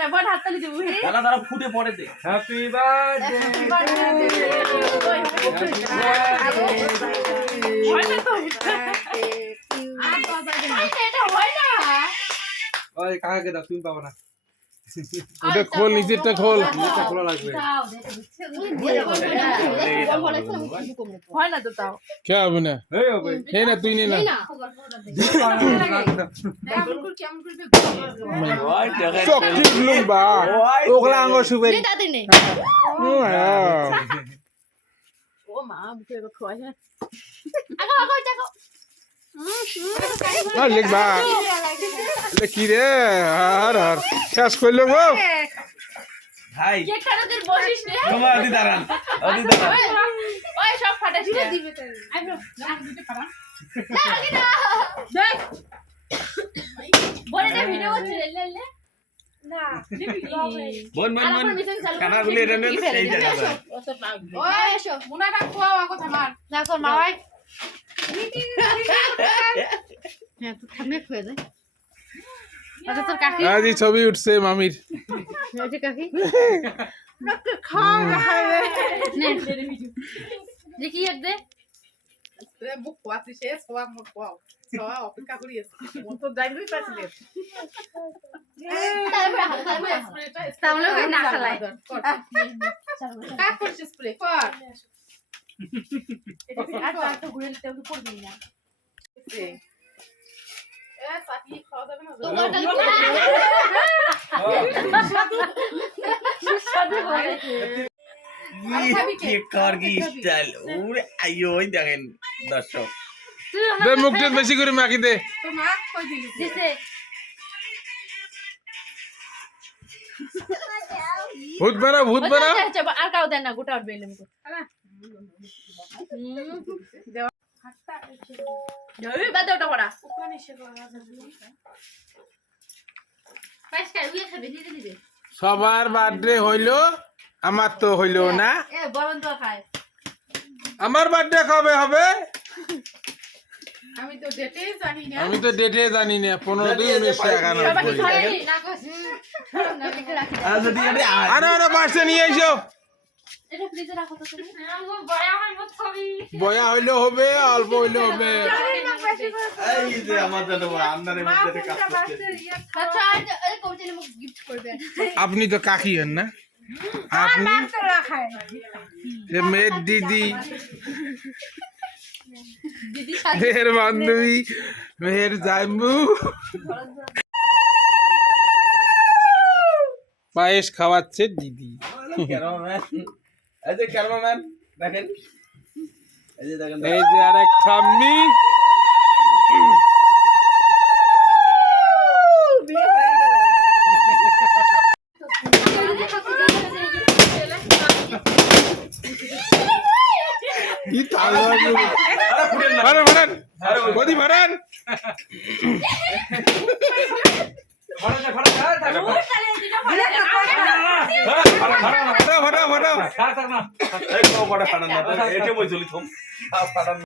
না বড় হাত তালি দেবো দাদা দাদা ফুটে পড়ে দে হ্যাপি বার্থডে ওই কাকাকে দাও তুমি পাবো না ওটা খোল নিচেরটা খোল নিচটা খোলা লাগবে হয় না তো তাও কে হবে না এই হবে নে না তুই নে না চকলেট লুম্বা ওগলা আঙ্গ সুবেরি ও মা বুকে খোয় হ্যাঁ লিখবা কি রে আর আর শেষ করলো গো ভাই কে কেন তুই বসিস রে তোমার আদি দাঁড়ান ওই সব ফাটাস দিবে তাই আইবো না দিতে পারা না আগে না দেখ বড়টা ভিডিও করতে লে না বোন কানাগুলি রেনে সেই জায়গা ওই এসো মুনাটা খোয়াও কথা মার না তোর মা ভাই হ্যাঁ তো থামে খুয়ে দে আচ্ছা তোর কাকি আজ ছবি উঠছে মামির এই কাকি নাকে খাও খাবে নে দেখি এক দে রে বুক কোয়াতি শেষ হওয়া মোট কোয়াও সওয়া অপেক্ষা করি মত যাইবই পাইছিলে তাহলে না খালাই কাক করছিস স্প্রে কর আর তো ঘুরে নিতে পড়বি না এ পাতি খাওয়া যাবে না কি করগি স্টাইল ওরে আইও ওই দেখেন দর্শক দে মুখটা বেশি করে মাখি দে তো মা কই দিলি দিছে ভূত বানা আর কাউ দেন না গোটা উঠবে এলাম তো ধরে বাদ ওটা পড়া ওখানে সে করা যাবে পাঁচ কাই উইয়া খাবে দিতে দিতে সবার বার্থডে হইলো আমার তো হইলো না এ বলন তো খায় আমার বার্থডে কবে হবে আমি তো ডেটেই জানি না আমি তো ডেটে জানি না 15 দিন 1991 খায়নি না কস না লিখে রাখি আর যদি আরে আরে আরে পাশে নিয়ে এসো এটা ফ্রিজে রাখো তো তুমি আমগো বয়া হয় মত খাবি বয়া হইলো হবে অল্প হইলো হবে এই যে আমার জন্য আমদারে মধ্যে কাজ করতে আচ্ছা এই কবিতা মুখ গিফট করবেন আপনি তো কাকি হন না আপনি যে মেয়ের দিদি দিদি মেয়ের বান্ধবী মেয়ের জাম্বু পায়েস খাওয়াচ্ছে দিদি ক্যামেরাম্যান এই যে ক্যামেরাম্যান দেখেন এই যে দেখেন এই যে আরেক ঠাম্মি কি তালো মারেন মারেন বদি মারেন এই কো বড় ফাটান না এটা মই চলি থম ফাটান